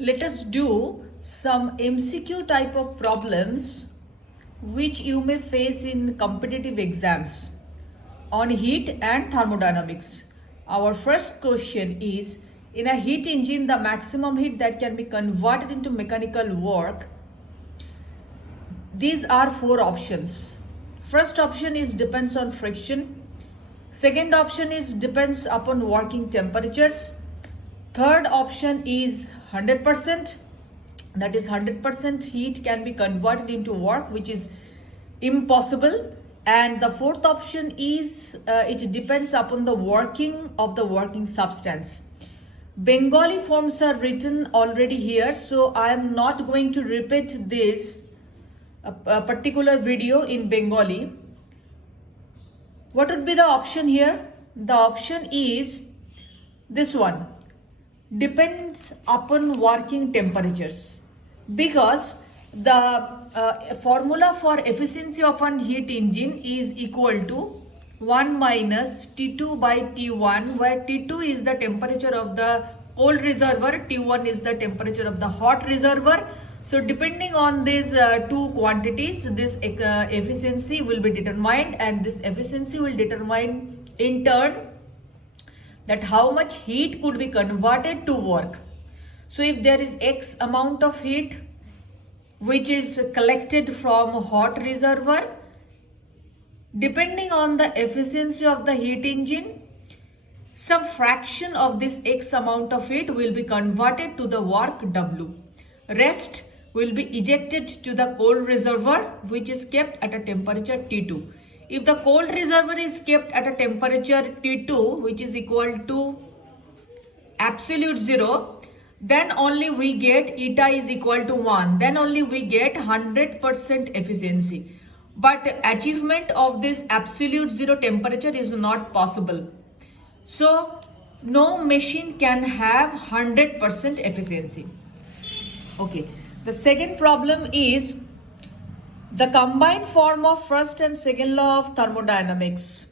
Let us do some MCQ type of problems which you may face in competitive exams on heat and thermodynamics. Our first question is, in a heat engine, the maximum heat that can be converted into mechanical work. These are four options. First option is depends on friction. Second option is depends upon working temperatures. Third option is 100%. That is 100% heat can be converted into work, which is impossible. And the fourth option is it depends upon the working of the working substance. Bengali forms are written already here, so I am not going to repeat this a particular video in Bengali. What would be the option here? The option is this one, depends upon working temperatures, because the formula for efficiency of an heat engine is equal to 1 minus T2 by T1, where T2 is the temperature of the cold reservoir, T1 is the temperature of the hot reservoir. So depending on these two quantities, this efficiency will be determined, and this efficiency will determine in turn that how much heat could be converted to work. So if there is X amount of heat which is collected from hot reservoir, depending on the efficiency of the heat engine, some fraction of this X amount of heat will be converted to the work W. Rest will be ejected to the cold reservoir, which is kept at a temperature T2. If the cold reservoir is kept at a temperature T2, which is equal to absolute 0, then only we get eta is equal to 1. Then only we get 100% efficiency. But achievement of this absolute 0 temperature is not possible. So no machine can have 100% efficiency. Okay. The second problem is the combined form of first and second law of thermodynamics.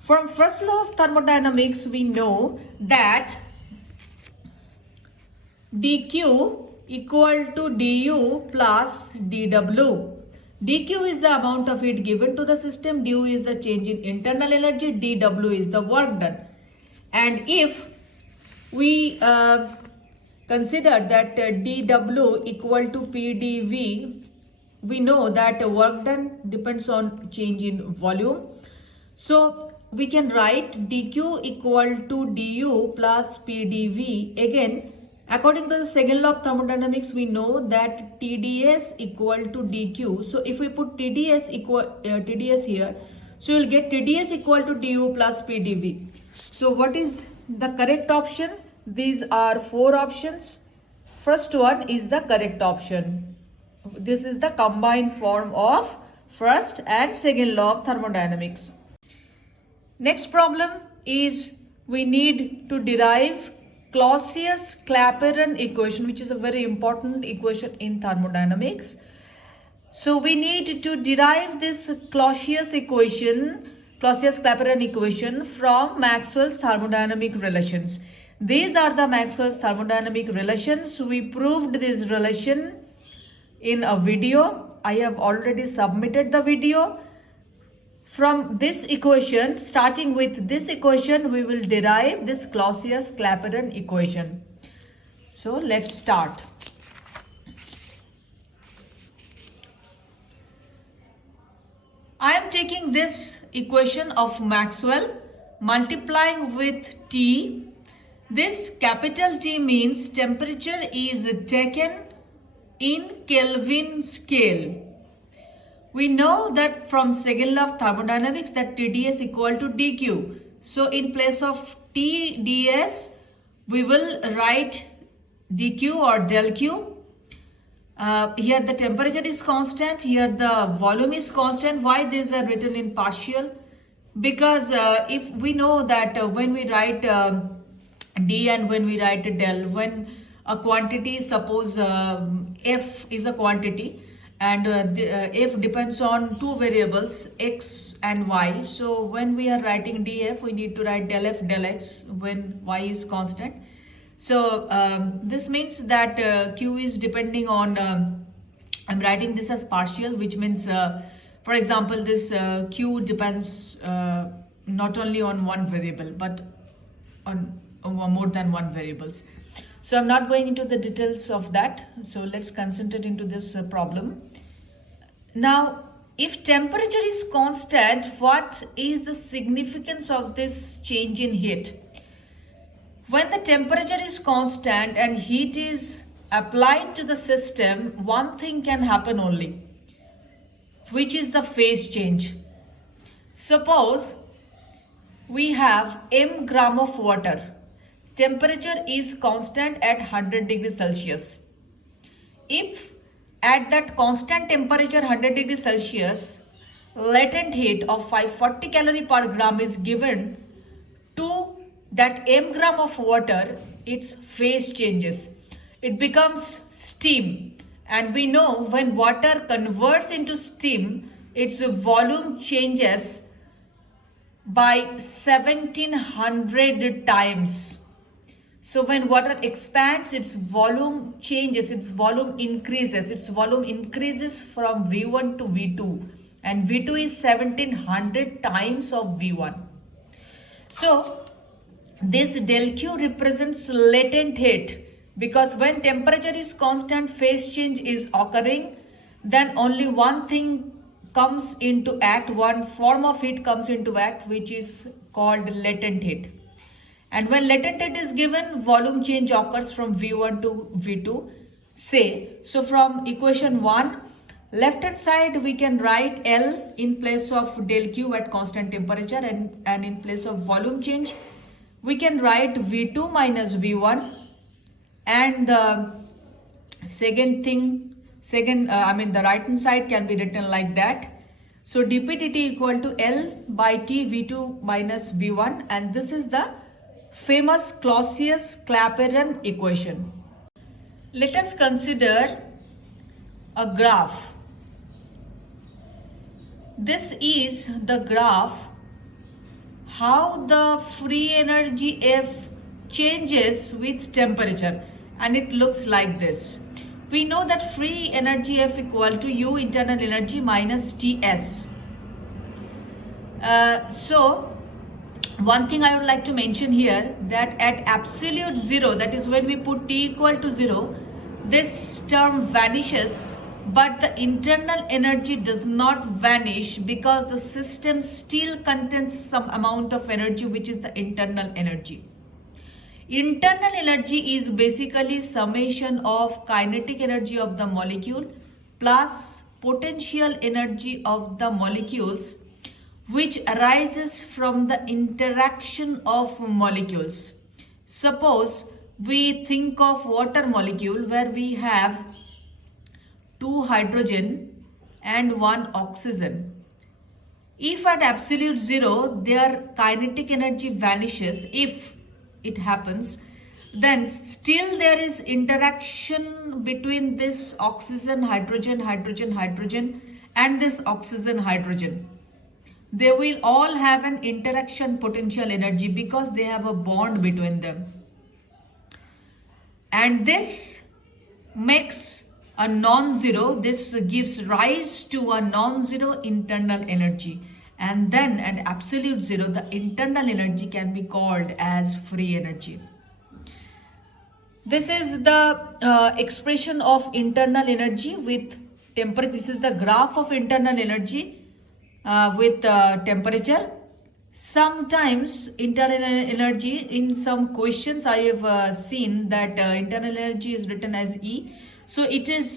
From first law of thermodynamics, we know that dq equal to du plus dw. dq is the amount of heat given to the system, du is the change in internal energy, dw is the work done. And if we consider that dw equal to pdv, we know that work done depends on change in volume. So we can write dq equal to du plus pdv. Again, according to the second law of thermodynamics, we know that tds equal to dq. So if we put tds here, so you'll get tds equal to du plus pdv. So what is the correct option? These are four options. First one is the correct option. This is the combined form of first and second law of thermodynamics. Next problem is we need to derive Clausius-Clapeyron equation, which is a very important equation in thermodynamics. So we need to derive this Clausius-Clapeyron equation from Maxwell's thermodynamic relations. These are the Maxwell's thermodynamic relations. We proved this relation in a video. I have already submitted the video. From this equation, starting with this equation, we will derive this Clausius-Clapeyron equation. So let's start. I am taking this equation of Maxwell, multiplying with T. This capital T means temperature is taken in Kelvin scale. We know that from second law of thermodynamics that TDS equal to dq. So in place of TDS, we will write dq or del q. Here the temperature is constant, here the volume is constant. Why these are written in partial? Because if we know that when we write d and when we write del, when a quantity, suppose f is a quantity, and f depends on two variables x and y. So when we are writing df, we need to write del f del x when y is constant. So this means that Q is depending on, I'm writing this as partial, which means, for example, this Q depends not only on one variable, but on more than one variables. So I'm not going into the details of that. So let's concentrate into this problem. Now, if temperature is constant, what is the significance of this change in heat? When the temperature is constant and heat is applied to the system, one thing can happen only, which is the phase change. Suppose we have m gram of water. Temperature is constant at 100 degrees Celsius. If at that constant temperature 100 degrees Celsius, latent heat of 540 calorie per gram is given to that m gram of water, its phase changes. It becomes steam. And we know when water converts into steam, its volume changes by 1700 times. So when water expands, its volume changes, its volume increases. Its volume increases from V1 to V2. And V2 is 1700 times of V1. So this del Q represents latent heat, because when temperature is constant, phase change is occurring, then only one thing comes into act, one form of heat comes into act, which is called latent heat. And when latent heat is given, volume change occurs from V1 to V2. Say, so from equation 1, left hand side we can write L in place of del Q at constant temperature, and in place of volume change, we can write V2 minus V1, and the the right hand side can be written like that. So dP dt equal to L by T V2 minus V1, and this is the famous Clausius-Clapeyron equation. Let us consider a graph. This is the graph how the free energy F changes with temperature, and it looks like this. We know that free energy F equal to U internal energy minus Ts. So one thing I would like to mention here, that at absolute zero, that is when we put T equal to 0, this term vanishes, but the internal energy does not vanish, because the system still contains some amount of energy, which is the internal energy. Internal energy is basically summation of kinetic energy of the molecule plus potential energy of the molecules, which arises from the interaction of molecules. Suppose we think of water molecule where we have 2 hydrogen and 1 oxygen. If at absolute zero their kinetic energy vanishes, if it happens, then still there is interaction between this oxygen, hydrogen, hydrogen, hydrogen, and this oxygen, hydrogen. They will all have an interaction potential energy because they have a bond between them. And this makes a non-zero, this gives rise to a non-zero internal energy. And then at absolute zero, the internal energy can be called as free energy. This is the expression of internal energy with temperature. This is the graph of internal energy with temperature. Sometimes internal energy, in some questions I have seen that internal energy is written as E. So it is,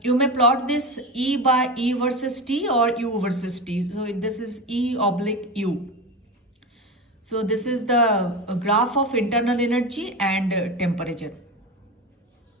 you may plot this E by E versus T or U versus T. So this is E oblique U. So this is the graph of internal energy and temperature.